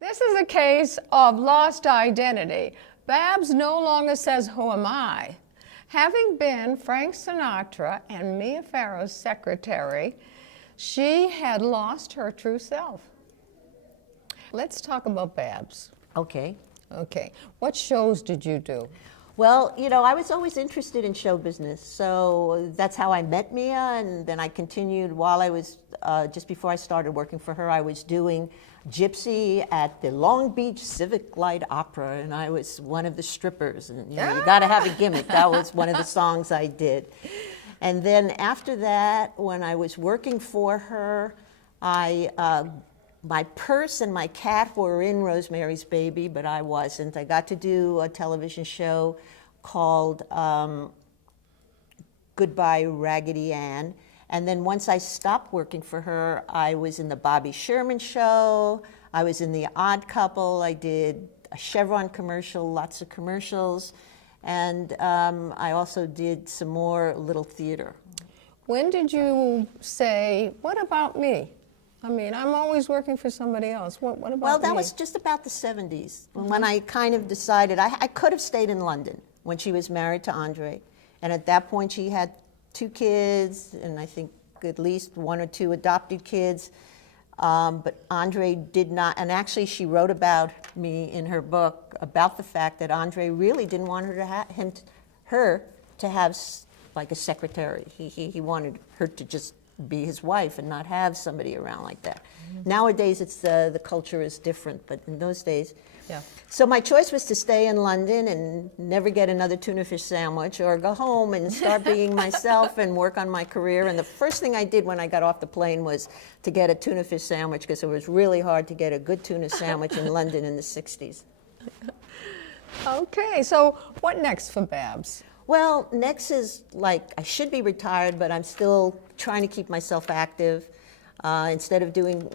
This is a case of lost identity. Babs no longer says, "Who am I?" Having been Frank Sinatra and Mia Farrow's secretary, she had lost her true self. Let's talk about Babs. Okay. Okay. What shows did you do? Well, I was always interested in show business, so that's how I met Mia, and then I continued while I was, just before I started working for her, I was doing Gypsy at the Long Beach Civic Light Opera, and I was one of the strippers, and you gotta have a gimmick. That was one of the songs I did. And then after that, when I was working for her, my purse and my cat were in Rosemary's Baby, but I wasn't. I got to do a television show called Goodbye Raggedy Ann. And then once I stopped working for her, I was in the Bobby Sherman show. I was in The Odd Couple. I did a Chevron commercial, lots of commercials. And I also did some more little theater. When did you say, "What about me"? I mean, I'm always working for somebody else. What about me? Well, that was just about the 70s, when I kind of decided I could have stayed in London when she was married to Andre. And at that point, she had 2 kids, and I think at least 1 or 2 adopted kids. But Andre did not, and actually she wrote about me in her book about the fact that Andre really didn't want her to have like a secretary. He wanted her to just be his wife and not have somebody around like that. Nowadays, it's the culture is different, but in those days. Yeah. So my choice was to stay in London and never get another tuna fish sandwich, or go home and start being myself and work on my career. And the first thing I did when I got off the plane was to get a tuna fish sandwich, because it was really hard to get a good tuna sandwich in London in the 60s. Okay, so what next for Babs? Well, next is I should be retired, but I'm still trying to keep myself active. Instead of doing,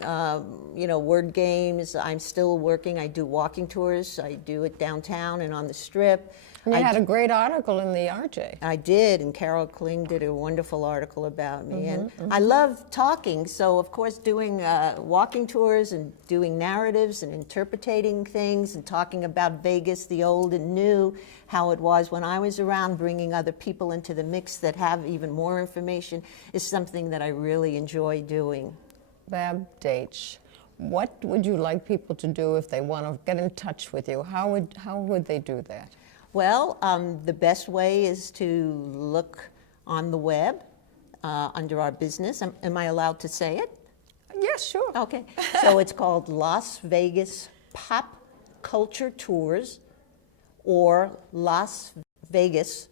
word games, I'm still working. I do walking tours. I do it downtown and on the Strip. And you had a great article in the RJ. I did, and Carol Kling did a wonderful article about me. And I love talking, so of course doing walking tours and doing narratives and interpreting things and talking about Vegas, the old and new, how it was when I was around, bringing other people into the mix that have even more information is something that I really enjoy doing. Bab Daitch, what would you like people to do if they want to get in touch with you? How would they do that? Well, the best way is to look on the web under our business. Am I allowed to say it? Yes, sure. Okay. So it's called Las Vegas Pop Culture Tours, or Las Vegas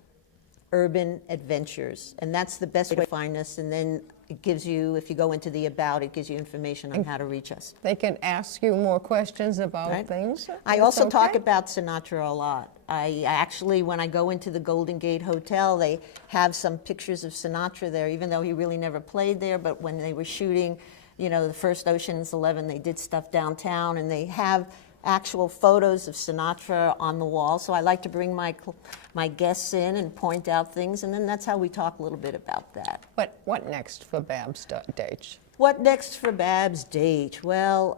Urban Adventures. And that's the best way to find us. And then it gives you, if you go into the About, it gives you information on how to reach us. They can ask you more questions about things. I also talk about Sinatra a lot. I actually, when I go into the Golden Gate Hotel, they have some pictures of Sinatra there, even though he really never played there. But when they were shooting, the first Ocean's 11, they did stuff downtown, and they have actual photos of Sinatra on the wall. So I like to bring my guests in and point out things, and then that's how we talk a little bit about that. But what next for Babs Daitch? What next for Babs Daitch? Well,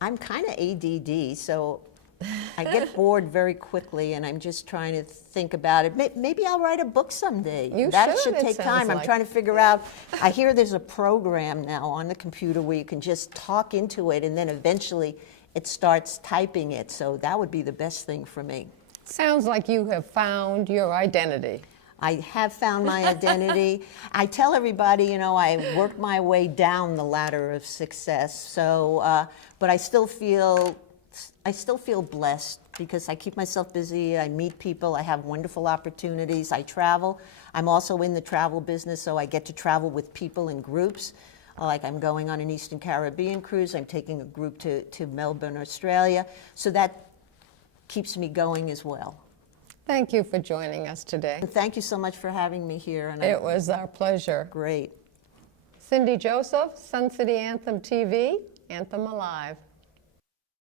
I'm kind of ADD, so I get bored very quickly, and I'm just trying to think about it. Maybe I'll write a book someday. That should take time. I'm trying to figure out. I hear there's a program now on the computer where you can just talk into it, and then eventually it starts typing it. So that would be the best thing for me. Sounds like you have found your identity. I have found my identity. I tell everybody, I worked my way down the ladder of success. So, but I still feel blessed because I keep myself busy. I meet people. I have wonderful opportunities. I travel. I'm also in the travel business, so I get to travel with people in groups. Like I'm going on an Eastern Caribbean cruise. I'm taking a group to Melbourne, Australia. So that keeps me going as well. Thank you for joining us today. And thank you so much for having me here. And it was our pleasure. Great. Cindy Joseph, Sun City Anthem TV, Anthem Alive.